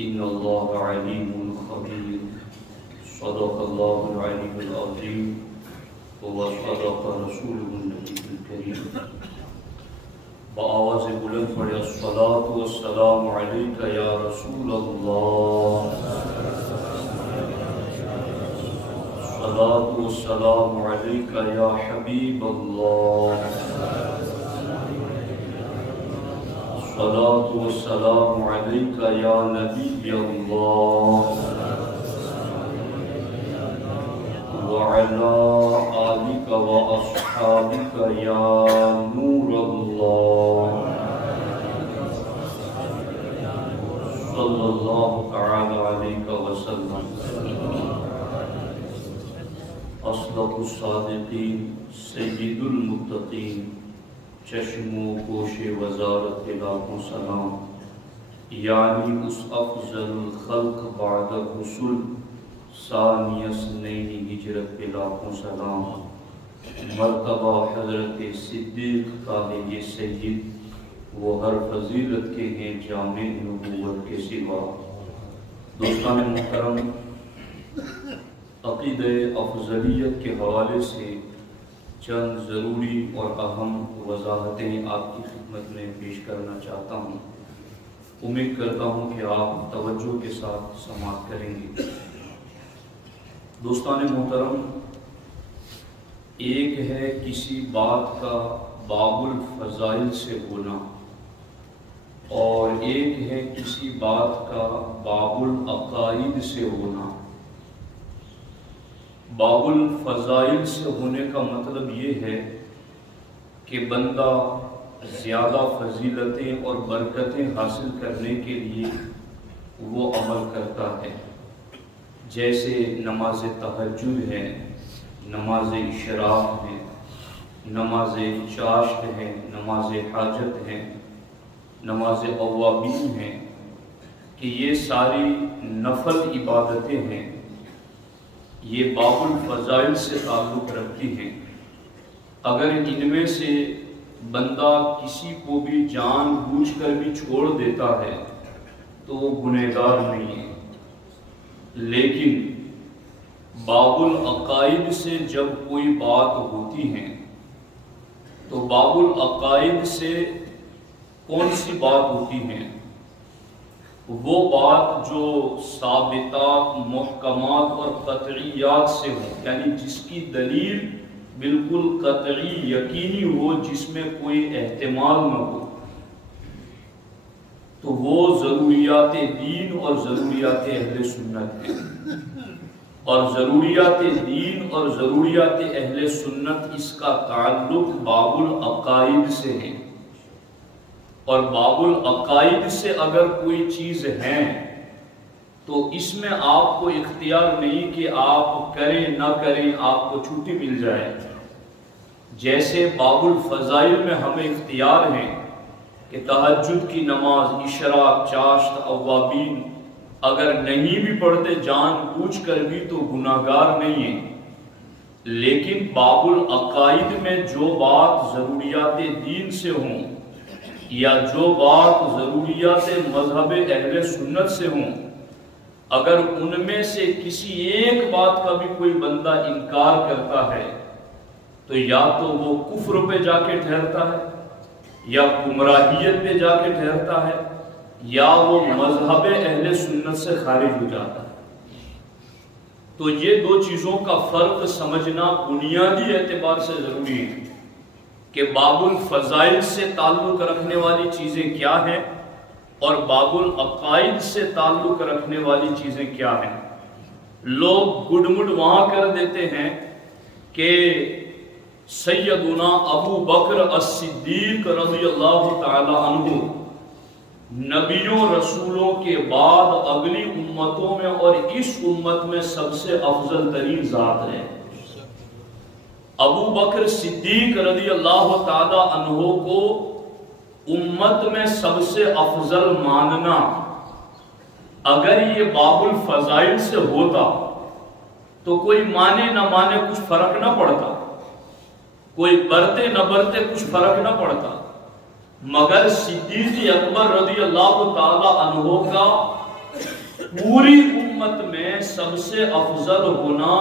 إن الله عليم خبير صدق الله العلي العظيم وصدق رسوله النبي الكريم بآواز بلند پڑھے الصلاة والسلام عليك يا رسول الله الصلاة والسلام عليك يا حبيب الله الصلاة والسلام عليك يا نبي الله وعلى آلك وأصحابك يا نور الله صلى الله تعالى عليك وسلم أصدق الصادقين سيد المتقين چشم و گوش وزارت لاکھوں سلام یعنی اس افضل خلق بعد الرسل ثانی اثنین ہجرت پہ لاکھوں سلام مرتبہ حضرت صدیق طالب سید وہ ہر فضیلت کے ہیں جامع نبوت کے سوا۔ دوستان محترم، عقیدہ افضلیت کے حوالے سے چند ضروری اور اہم وضاحتیں آپ کی خدمت میں پیش کرنا چاہتا ہوں۔ امید کرتا ہوں کہ آپ توجہ کے ساتھ سماعت کریں گے۔ دوستان محترم، ایک ہے کسی بات کا باب الفضائل سے ہونا اور ایک ہے کسی بات کا باب العقائد سے ہونا۔ باب الفضائل سے ہونے کا مطلب یہ ہے کہ بندہ زیادہ فضیلتیں اور برکتیں حاصل کرنے کے لیے وہ عمل کرتا ہے، جیسے نماز تہجد ہے، نماز اشراق ہے، نماز چاشت ہے، نماز حاجت ہے، نماز اوابین ہے، کہ یہ ساری نفل عبادتیں ہیں، یہ باب الفضائل سے تعلق رکھتی ہیں۔ اگر ان میں سے بندہ کسی کو بھی جان بوجھ کر بھی چھوڑ دیتا ہے تو وہ گنہگار نہیں ہے، لیکن باب العقائد سے جب کوئی بات ہوتی ہے تو باب العقائد سے کون سی بات ہوتی ہے؟ وہ بات جو ثابتات، محکمات اور قطعیات سے ہو، یعنی جس کی دلیل بالکل قطعی یقینی ہو، جس میں کوئی احتمال نہ ہو، تو وہ ضروریات دین اور ضروریات اہل سنت ہیں۔ اور ضروریات دین اور ضروریات اہل سنت اس کا تعلق باب العقائد سے ہے، اور باب العقائد سے اگر کوئی چیز ہے تو اس میں آپ کو اختیار نہیں کہ آپ کریں نہ کریں، آپ کو چھٹی مل جائے۔ جیسے باب الفضائل میں ہمیں اختیار ہے کہ تہجد کی نماز، اشراق، چاشت، اوابین اگر نہیں بھی پڑھتے جان بوجھ کر بھی تو گناہگار نہیں ہیں، لیکن باب العقائد میں جو بات ضروریات دین سے ہوں یا جو بات ضروریات مذہب اہل سنت سے ہوں، اگر ان میں سے کسی ایک بات کا بھی کوئی بندہ انکار کرتا ہے تو یا تو وہ کفر پہ جا کے ٹھہرتا ہے، یا گمراہیت پہ جا کے ٹھہرتا ہے، یا وہ مذہب اہل سنت سے خارج ہو جاتا ہے۔ تو یہ دو چیزوں کا فرق سمجھنا بنیادی اعتبار سے ضروری ہے کہ باب الفضائل سے تعلق رکھنے والی چیزیں کیا ہیں اور باب العقائد سے تعلق رکھنے والی چیزیں کیا ہیں۔ لوگ گڈمڈ وہاں کر دیتے ہیں کہ سیدنا ابو بکر الصدیق رضی اللہ تعالی عنہ نبیوں رسولوں کے بعد اگلی امتوں میں اور اس امت میں سب سے افضل ترین ذات ہے۔ ابو بکر صدیق رضی اللہ تعالی عنہ کو امت میں سب سے افضل ماننا، اگر یہ باب الفضائل سے ہوتا تو کوئی مانے نہ مانے کچھ فرق نہ پڑتا، کوئی برتے نہ برتے کچھ فرق نہ پڑتا، مگر صدیق اکبر رضی اللہ تعالی عنہ کا پوری امت میں سب سے افضل ہونا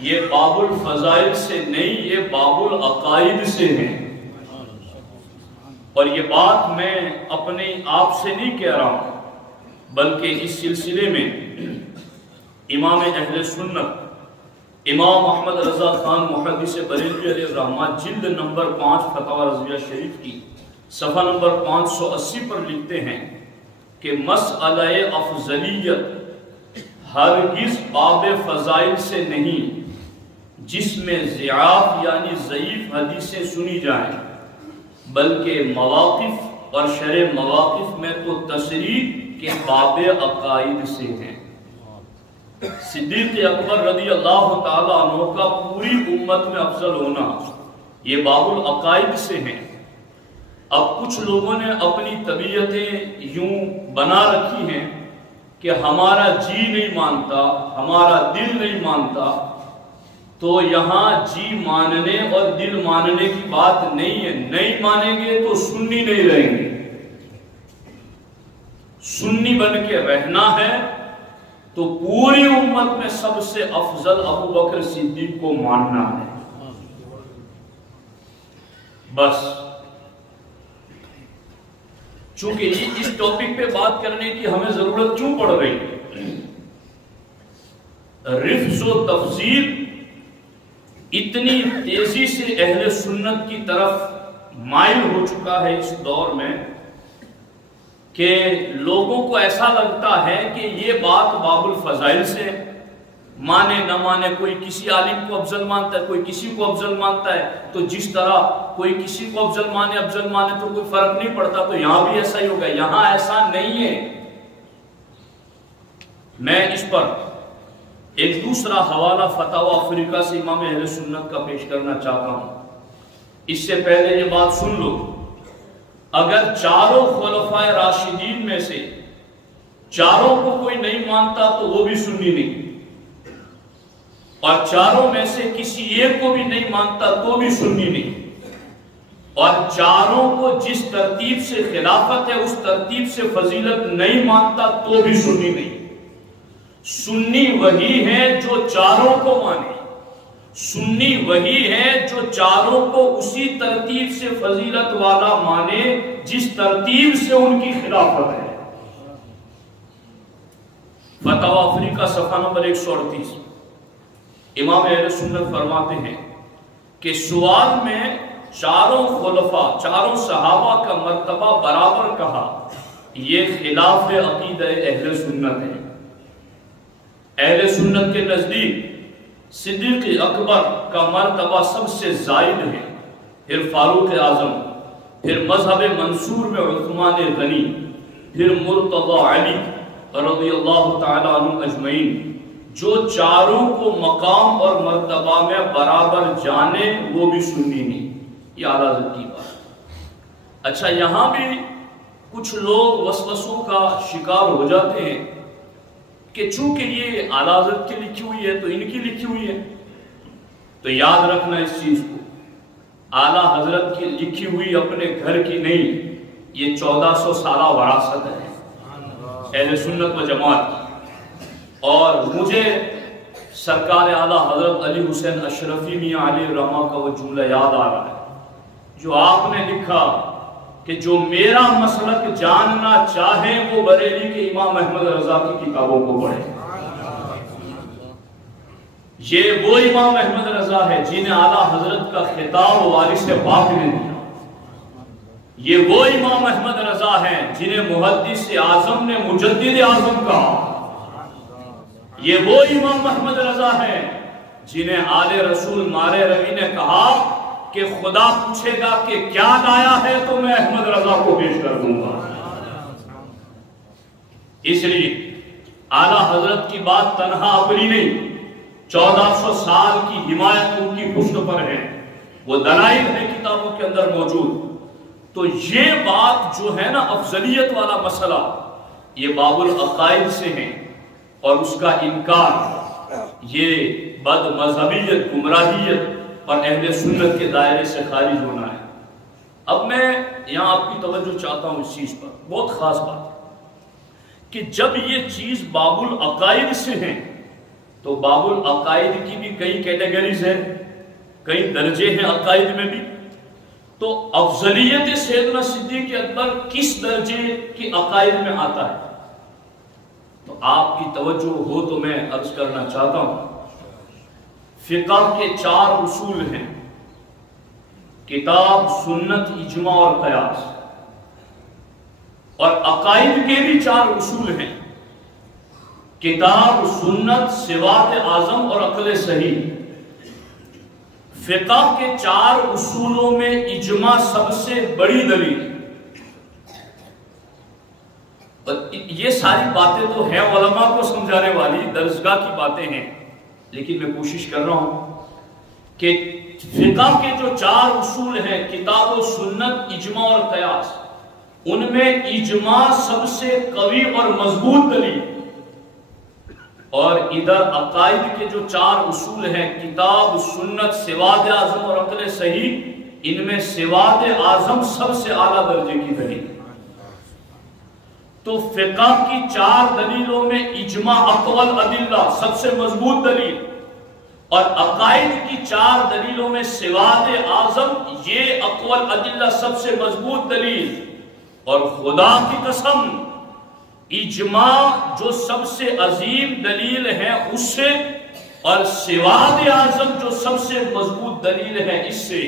یہ باب الفضائل سے نہیں، یہ باب العقائد سے ہے۔ اور یہ بات میں اپنے آپ سے نہیں کہہ رہا ہوں، بلکہ اس سلسلے میں امام اہل سنت امام محمد رضا خان محدث بریلوی علیہ الرحمہ جلد نمبر 5 فتاوی رضویہ شریف کی صفحہ نمبر 580 پر لکھتے ہیں کہ مسئلہ افضلیت ہرگز باب فضائل سے نہیں جس میں ضعاف یعنی ضعیف حدیثیں سنی جائیں، بلکہ مواقف اور شرح مواقف میں تو تصریح کے باب عقائد سے ہیں۔ صدیق اکبر رضی اللہ تعالیٰ عنہ کا پوری امت میں افضل ہونا یہ باب العقائد سے ہیں۔ اب کچھ لوگوں نے اپنی طبیعتیں یوں بنا رکھی ہیں کہ ہمارا جی نہیں مانتا، ہمارا دل نہیں مانتا، تو یہاں جی ماننے اور دل ماننے کی بات نہیں ہے۔ نہیں مانیں گے تو سنی نہیں رہیں گے، سنی بن کے رہنا ہے تو پوری امت میں سب سے افضل ابو بکر صدیق کو ماننا ہے۔ بس چونکہ اس ٹاپک پہ بات کرنے کی ہمیں ضرورت کیوں پڑ رہی ہے؟ رفض و تفضیل اتنی تیزی سے اہل سنت کی طرف مائل ہو چکا ہے اس دور میں کہ لوگوں کو ایسا لگتا ہے کہ یہ بات باب الفضائل سے، مانے نہ مانے، کوئی کسی عالم کو افضل مانتا ہے، کوئی کسی کو افضل مانتا ہے، تو جس طرح کوئی کسی کو افضل مانے تو کوئی فرق نہیں پڑتا، تو یہاں بھی ایسا ہی ہوگا۔ یہاں ایسا نہیں ہے۔ میں اس پر ایک دوسرا حوالہ فتاوی افریقہ سے امام اہل سنت کا پیش کرنا چاہتا ہوں۔ اس سے پہلے یہ بات سن لو، اگر چاروں خلفائے راشدین میں سے چاروں کو کوئی نہیں مانتا تو وہ بھی سنی نہیں، اور چاروں میں سے کسی ایک کو بھی نہیں مانتا تو بھی سنی نہیں، اور چاروں کو جس ترتیب سے خلافت ہے اس ترتیب سے فضیلت نہیں مانتا تو بھی سنی نہیں۔ سنی وہی ہے جو چاروں کو مانے، سنی وہی ہے جو چاروں کو اسی ترتیب سے فضیلت والا مانے جس ترتیب سے ان کی خلافت ہے۔ فتاوی افریقہ صفحہ نمبر 138 امام اہل سنت فرماتے ہیں کہ سوال میں چاروں خلفاء، چاروں صحابہ کا مرتبہ برابر کہا، یہ خلاف عقیدہ اہل سنت ہے۔ اہل سنت کے نزدیک صدیق اکبر کا مرتبہ سب سے زائد ہے، پھر فاروق اعظم، پھر مذہب منصور میں عثمان غنی، پھر مرتضی علی رضی اللہ تعالیٰ عنہ اجمعین۔ جو چاروں کو مقام اور مرتبہ میں برابر جانے وہ بھی سنی نہیں۔ یہ اعلیٰ حضرت کی بات۔ اچھا، یہاں بھی کچھ لوگ وسوسوں کا شکار ہو جاتے ہیں کہ چونکہ یہ اعلیٰ حضرت کی لکھی ہوئی ہے تو ان کی لکھی ہوئی ہے، تو یاد رکھنا اس چیز کو، اعلیٰ حضرت کی لکھی ہوئی اپنے گھر کی نہیں، یہ 1400 سالہ وراثت ہے اہل سنت و جماعت کی۔ اور مجھے سرکار اعلیٰ حضرت علی حسین اشرفی میاں علی رحمہ کا وہ جملہ یاد آ رہا ہے جو آپ نے لکھا کہ جو میرا مسلک جاننا چاہے وہ بریلی کے امام احمد رضا کی کتابوں کو پڑھے۔ یہ وہ امام احمد رضا ہے جنہیں اعلیٰ حضرت کا خطاب وارث پاک نے دیا۔ یہ وہ امام احمد رضا ہے جنہیں محدث اعظم نے مجدد اعظم کہا۔ یہ وہ امام احمد رضا ہے جنہیں آل رسول مارے روی نے کہا کہ خدا پوچھے گا کہ کیا لایا ہے تو میں احمد رضا کو پیش کر دوں گا۔ اس لیے اعلیٰ حضرت کی بات تنہا اپنی نہیں، 1400 سال کی حمایت ان کی پشت پر ہے، وہ دلائل ہے کتابوں کے اندر موجود۔ تو یہ بات جو ہے نا افضلیت والا مسئلہ، یہ باب العقائد سے ہے، اور اس کا انکار یہ بد مذہبیت، گمراہیت اور اہل سنت کے دائرے سے خارج ہونا ہے۔ اب میں یہاں آپ کی توجہ چاہتا ہوں اس چیز پر، بہت خاص بات ہے کہ جب یہ چیز باب العقائد سے ہیں تو باب العقائد کی بھی کئی کیٹیگریز ہیں، کئی درجے ہیں عقائد میں بھی، تو افضلیت سیدنا صدیق اکبر کس درجے کی عقائد میں آتا ہے؟ تو آپ کی توجہ ہو تو میں عرض کرنا چاہتا ہوں، فقہ کے 4 اصول ہیں، کتاب، سنت، اجماع اور قیاس، اور عقائد کے بھی 4 اصول ہیں، کتاب، سنت، سوات اعظم اور عقل صحیح۔ فقہ کے 4 اصولوں میں اجماع سب سے بڑی دلیل، یہ ساری باتیں تو ہیں علماء کو سمجھانے والی، درسگاہ کی باتیں ہیں، لیکن میں کوشش کر رہا ہوں کہ فقہ کے جو 4 اصول ہیں، کتاب و سنت، اجماع اور قیاس، ان میں اجماع سب سے قوی اور مضبوط دلیل، اور ادھر عقائد کے جو 4 اصول ہیں، کتاب، سنت، سواد اعظم اور عقل صحیح، ان میں سواد اعظم سب سے اعلیٰ درجے کی دلیل۔ تو فقہ کی 4 دلیلوں میں اجماع اقوى الادلہ سب سے مضبوط دلیل، اور عقائد کی 4 دلیلوں میں سواد اعظم یہ اقوى الادلہ سب سے مضبوط دلیل، اور خدا کی قسم اجماع جو سب سے عظیم دلیل ہے اس سے، اور سواد اعظم جو سب سے مضبوط دلیل ہے اس سے،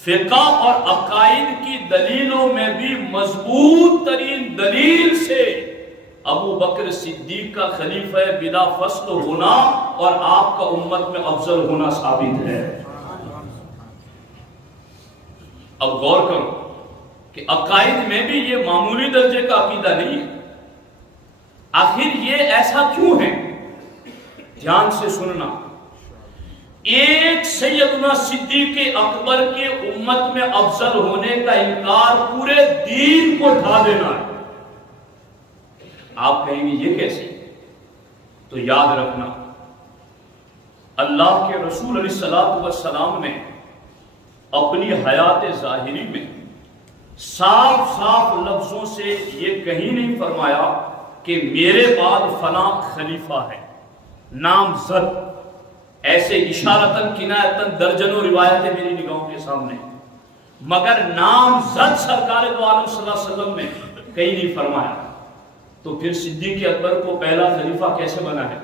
فقہ اور عقائد کی دلیلوں میں بھی مضبوط ترین دلیل سے ابو بکر صدیق کا خلیفہ بلا فصل ہونا اور آپ کا امت میں افضل ہونا ثابت ہے۔ اب غور کرو کہ عقائد میں بھی یہ معمولی درجے کا عقیدہ نہیں ہے، آخر یہ ایسا کیوں ہے؟ دھیان سے سننا، ایک سیدنا صدیق اکبر کے امت میں افضل ہونے کا انکار پورے دین کو ڈھا دینا ہے۔ آپ کہیں گے یہ کیسے؟ تو یاد رکھنا، اللہ کے رسول علیہ السلام نے اپنی حیات ظاہری میں صاف صاف لفظوں سے یہ کہیں نہیں فرمایا کہ میرے بعد فلاں خلیفہ ہے، نامزد، ایسے اشارتاً کنایتاً درجنوں روایتیں میری نگاہوں کے سامنے، مگر نامزد سرکار دو عالم صلی اللہ علیہ وسلم نے کہیں نہیں فرمایا۔ تو پھر صدیق اکبر کو پہلا خلیفہ کیسے بنا ہے؟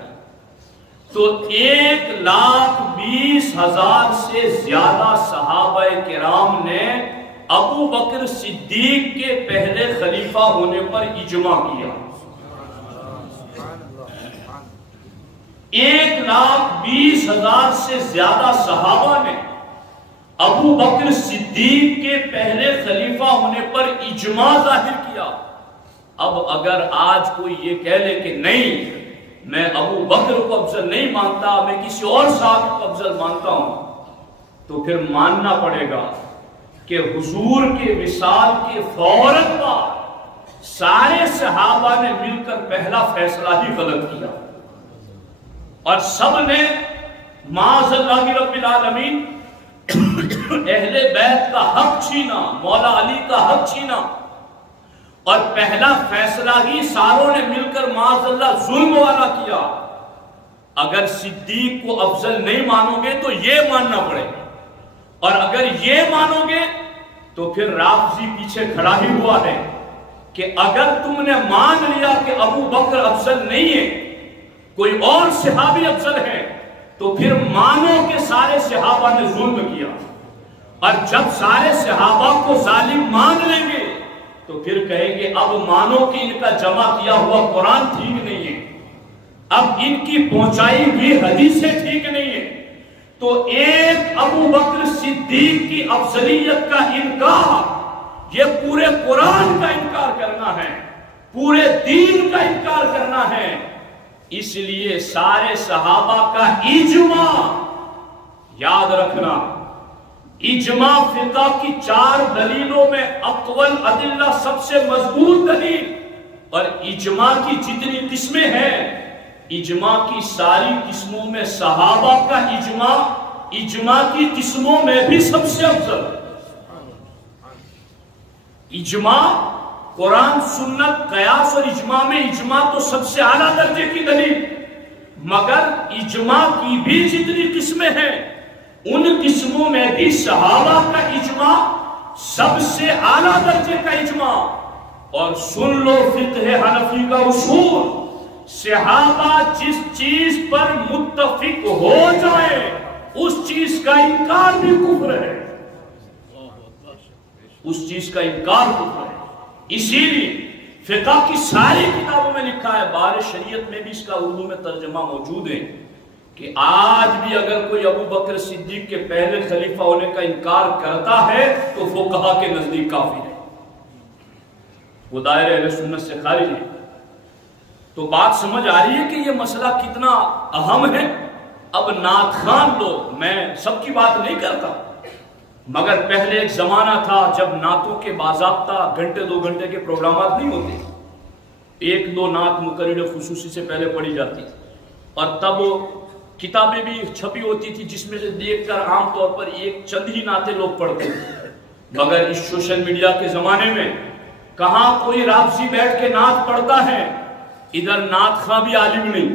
تو 1,20,000 سے زیادہ صحابہ کرام نے ابو بکر صدیق کے پہلے خلیفہ ہونے پر اجماع کیا۔ 1,20,000 سے زیادہ صحابہ نے ابو بکر صدیق کے پہلے خلیفہ ہونے پر اجماع ظاہر کیا۔ اب اگر آج کوئی یہ کہہ لے کہ نہیں، میں ابو بکر کو افضل نہیں مانتا، میں کسی اور صحابی کو افضل مانتا ہوں، تو پھر ماننا پڑے گا کہ حضور کے وصال کے فوراً بعد سارے صحابہ نے مل کر پہلا فیصلہ ہی غلط کیا، اور سب نے معاذ اللہ رب العالمین اہل بیت کا حق چھینا، مولا علی کا حق چھینا، اور پہلا فیصلہ ہی ساروں نے مل کر معاذ اللہ ظلم والا کیا۔ اگر صدیق کو افضل نہیں مانو گے تو یہ ماننا پڑے گا، اور اگر یہ مانو گے تو پھر رافضی پیچھے کھڑا ہی ہوا ہے کہ اگر تم نے مان لیا کہ ابو بکر افضل نہیں ہے، کوئی اور صحابی افضل ہے، تو پھر مانو کہ سارے صحابہ نے ظلم کیا، اور جب سارے صحابہ کو ظالم مان لیں گے تو پھر کہیں گے اب مانو کہ ان کا جمع کیا ہوا قرآن ٹھیک نہیں ہے، اب ان کی پہنچائی ہوئی حدیثیں ٹھیک نہیں ہے۔ تو ایک ابو بکر صدیق کی افضلیت کا انکار، یہ پورے قرآن کا انکار کرنا ہے، پورے دین کا انکار کرنا ہے۔ اس لیے سارے صحابہ کا اجماع، یاد رکھنا، اجماع فقہ کی 4 دلیلوں میں اقوال ادلہ سب سے مضبوط دلیل، اور اجماع کی جتنی قسمیں ہیں، اجماع کی ساری قسموں میں صحابہ کا اجماع، اجماع کی قسموں میں بھی سب سے افضل۔ اجماع قرآن سنت قیاس اور اجماع میں اجماع تو سب سے اعلیٰ درجے کی دلیل، مگر اجماع کی بھی جتنی قسمیں ہیں ان قسموں میں بھی صحابہ کا اجماع سب سے اعلیٰ درجے کا اجماع۔ اور سن لو فقہ حنفی کا اصول، صحابہ جس چیز پر متفق ہو جائے اس چیز کا انکار بھی کفر ہے، اس چیز کا انکار کفر ہے۔ اسی لیے فقہ کی ساری کتابوں میں لکھا ہے، بار شریعت میں بھی اس کا اردو میں ترجمہ موجود ہے کہ آج بھی اگر کوئی ابو بکر صدیق کے پہلے خلیفہ ہونے کا انکار کرتا ہے تو فقہا کے نزدیک کافر ہے، وہ دائرہ اہل سنت سے خارج ہے۔ تو بات سمجھ آ رہی ہے کہ یہ مسئلہ کتنا اہم ہے۔ اب نعت خوان لوگ، میں سب کی بات نہیں کرتا، مگر پہلے ایک زمانہ تھا جب نعتوں کے باضابطہ گھنٹے 2 گھنٹے کے پروگرامات نہیں ہوتے، 1-2 نعت مقرر خصوصی سے پہلے پڑھی جاتی تھی، اور تب کتابیں بھی چھپی ہوتی تھی جس میں سے دیکھ کر عام طور پر ایک چند ہی نعتیں لوگ پڑھتے تھے۔ مگر اس سوشل میڈیا کے زمانے میں کہاں کوئی رافضی بیٹھ کے نعت پڑھتا ہے، ادھر نعت خواں بھی عالم نہیں،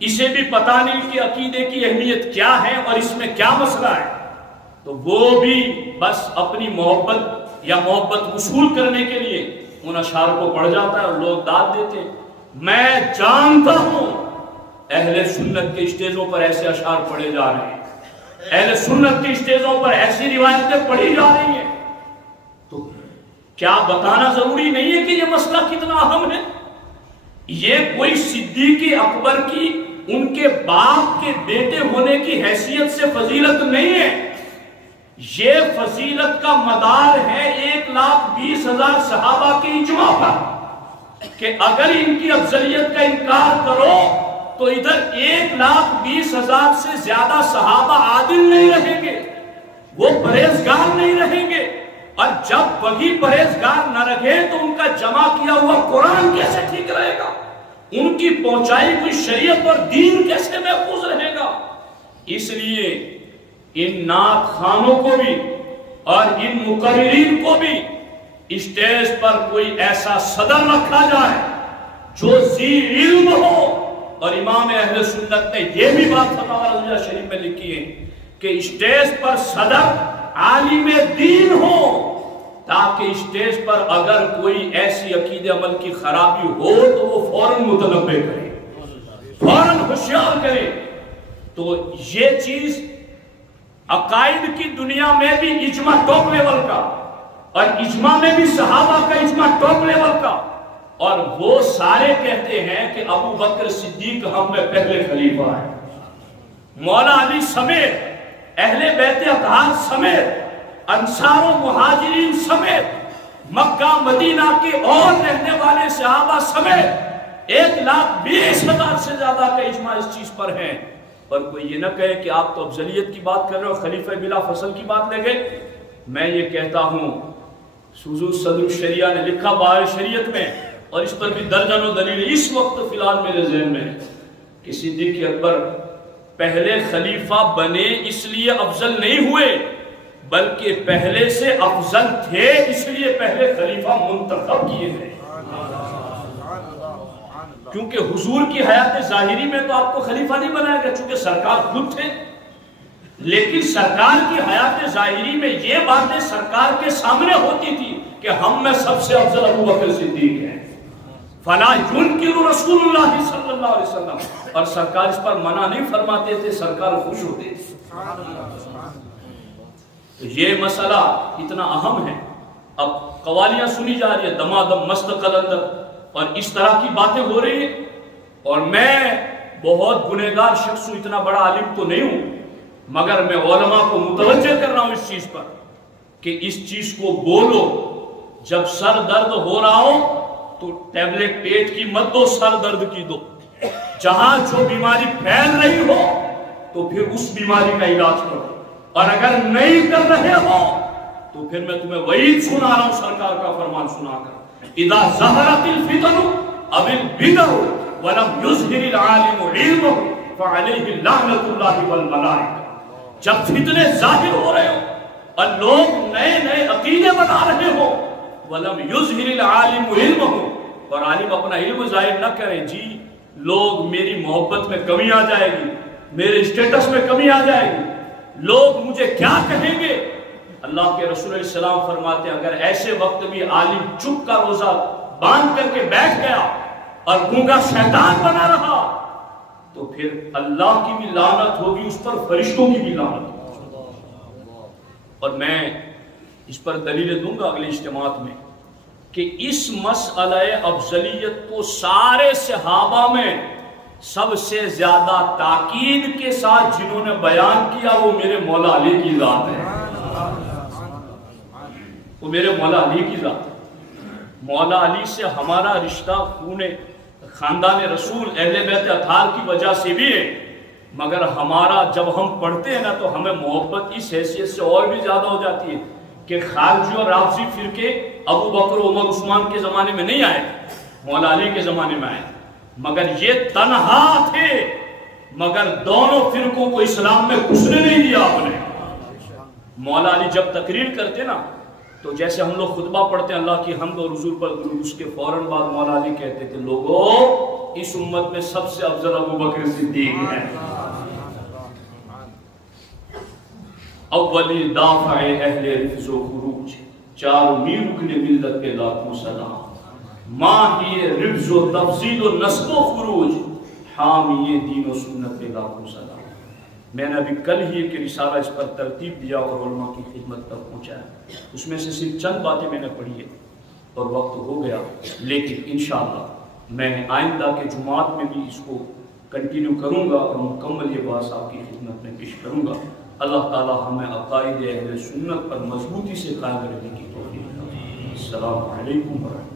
اسے بھی پتا نہیں کہ عقیدے کی اہمیت کیا ہے اور اس میں کیا مسئلہ ہے، تو وہ بھی بس اپنی محبت یا محبت وصول کرنے کے لیے ان اشعار کو پڑھ جاتا ہے اور لوگ داد دیتے ہیں۔ میں جانتا ہوں اہل سنت کے اسٹیجوں پر ایسے اشعار پڑھے جا رہے ہیں، اہل سنت کے اسٹیجوں پر ایسی روایتیں پڑھی جا رہی ہیں، تو کیا بتانا ضروری نہیں ہے کہ یہ مسئلہ کتنا اہم ہے؟ یہ کوئی صدیق اکبر کی ان کے باپ کے بیٹے ہونے کی حیثیت سے فضیلت نہیں ہے، یہ فضیلت کا مدار ہے 1,20,000 صحابہ کے اجماع پر، کہ اگر ان کی افضلیت کا انکار کرو تو ادھر 1,20,000 سے زیادہ صحابہ عادل نہیں رہیں گے، وہ پرہیزگار نہیں رہیں گے، اور جب وہی پرہیزگار نہ رہے تو ان کا جمع کیا ہوا قرآن کیسے ٹھیک رہے گا، ان کی پہنچائی ہوئی شریعت اور دین کیسے محفوظ رہے گا؟ اس لیے ان نعت خوانوں کو بھی اور ان مقررین کو بھی اسٹیج پر کوئی ایسا صدر رکھا جائے جو ذی علم ہو، اور امام اہل سنت نے یہ بھی بات فتاوی رضیہ شریف میں لکھی ہے کہ اسٹیج پر صدر عالم دین ہو، تاکہ اسٹیج پر اگر کوئی ایسی عقید عمل کی خرابی ہو تو وہ فوراً متنبہ کرے، فوراً ہوشیار کرے۔ تو یہ چیز عقائد کی دنیا میں بھی اجماع ٹاپ لیول کا، اور اجماع میں بھی صحابہ کا اجماع ٹاپ لیول کا، اور وہ سارے کہتے ہیں کہ ابو بکر صدیق ہم میں پہلے خلیفہ ہیں، مولا علی سمیت، اہل بیت اطہار سمیت، انصار و مہاجرین سمیت، مکہ مدینہ کے اور رہنے والے صحابہ سمیت 1,20,000 سے زیادہ کا اجماع اس چیز پر ہے۔ پر کوئی یہ نہ کہے کہ آپ تو افضلیت کی بات کر رہے ہو، خلیفہ بلا فصل کی بات لے گئے۔ میں یہ کہتا ہوں، حضور صدر الشریعہ نے لکھا بار شریعت میں، اور اس پر بھی درجنوں دلیل اس وقت فی الحال میرے ذہن میں کہ صدیق اکبر پہلے خلیفہ بنے اس لیے افضل نہیں ہوئے، بلکہ پہلے سے افضل تھے اس لیے پہلے خلیفہ منتخب کیے گئے، کیونکہ حضور کی حیات ظاہری میں تو آپ کو خلیفہ نہیں بنایا گیا چونکہ سرکار خود تھے، لیکن سرکار کی حیات ظاہری میں یہ باتیں سرکار کے سامنے ہوتی تھی کہ ہم میں سب سے افضل ابو بکر صدیق ہیں، فلا ينکر رسول اللہ صلی اللہ علیہ وسلم، اور سرکار اس پر منع نہیں فرماتے تھے، سرکار خوش ہوتے تھے۔ تو یہ مسئلہ اتنا اہم ہے۔ اب قوالیاں سنی جا رہی ہے، دمادم مست قلندر، اور اس طرح کی باتیں ہو رہی ہیں، اور میں بہت گنہگار شخص ہوں، اتنا بڑا عالم تو نہیں ہوں، مگر میں علماء کو متوجہ کر رہا ہوں اس چیز پر کہ اس چیز کو بولو، جب سر درد ہو رہا ہو تو ٹیبلٹ پیٹ کی مت دو، سر درد کی دو، جہاں جو بیماری پھیل رہی ہو تو پھر اس بیماری کا علاج کرو، اور اگر نہیں کر رہے ہو تو پھر میں تمہیں وعید سنا رہا ہوں سرکار کا فرمان سنا کر، اذا ظہرت الفتن اب البدع ولم یظہر العالم علمہ فعلیہ لعنۃ اللہ والملائکہ، جب فتنے ظاہر ہو رہے ہو اور لوگ نئے نئے عقیدے بنا رہے ہو وَلَمْ يُظْهِرِ الْعَالِمُ عِلْمَهُ، اور عالم اپنا علم ظاہر نہ کرے، جی لوگ میری محبت میں کمی آ جائے گی، میرے اسٹیٹس میں کمی آ جائے گی، لوگ مجھے کیا کہیں گے۔ اللہ کے رسول علیہ السلام فرماتے ہیں اگر ایسے وقت بھی عالم چپ کا روزہ باندھ کر کے بیٹھ گیا اور گونگا شیطان بنا رہا تو پھر اللہ کی بھی لعنت ہوگی اس پر، فرشتوں کی بھی لعنت ہوگی۔ اور میں اس پر دلیلیں دوں گا اگلے اجتماعات میں کہ اس مسئلہ افضلیت کو سارے صحابہ میں سب سے زیادہ تاکید کے ساتھ جنہوں نے بیان کیا وہ میرے مولا علی کی ذات ہے، وہ میرے مولا علی کی ذات ہے۔ مولا علی سے ہمارا رشتہ خون خاندان رسول اہل بیت اطہار کی وجہ سے بھی ہے، مگر ہمارا جب ہم پڑھتے ہیں نا تو ہمیں محبت اس حیثیت سے اور بھی زیادہ ہو جاتی ہے کہ خارجی اور رافضی فرقے ابو بکر و عمر عثمان کے زمانے میں نہیں آئے، مولا علی کے زمانے میں آئے، مگر یہ تنہا تھے، مگر دونوں فرقوں کو اسلام میں گھسنے نہیں دیا آپ نے۔ مولا علی جب تقریر کرتے نا تو جیسے ہم لوگ خطبہ پڑھتے ہیں اللہ کی حمد اور حضور پر درود، اس کے فوراً بعد مولا علی کہتے تھے لوگوں اس امت میں سب سے افضل ابو بکر صدیق ہے۔ اولی دافع اہل رفض و خروج، چار میر رکن ملت کے لاکھوں سلام، ماہی رفض و تفضیل و نسب و خروج، حامی دین و سنت کے لاکھوں سلام۔ میں نے ابھی کل ہی ایک رسالہ اس پر ترتیب دیا اور علماء کی خدمت تک پہنچایا، اس میں سے صرف چند باتیں میں نے پڑھی ہے اور وقت ہو گیا، لیکن انشاءاللہ میں آئندہ کے جمعات میں بھی اس کو کنٹینیو کروں گا اور مکمل یہ بات آپ کی خدمت میں پیش کروں گا۔ اللہ تعالی ہمیں عقائد اہل سنت پر مضبوطی سے قائم رہنے کی توفیق دے۔ السلام علیکم ورحمۃ اللہ۔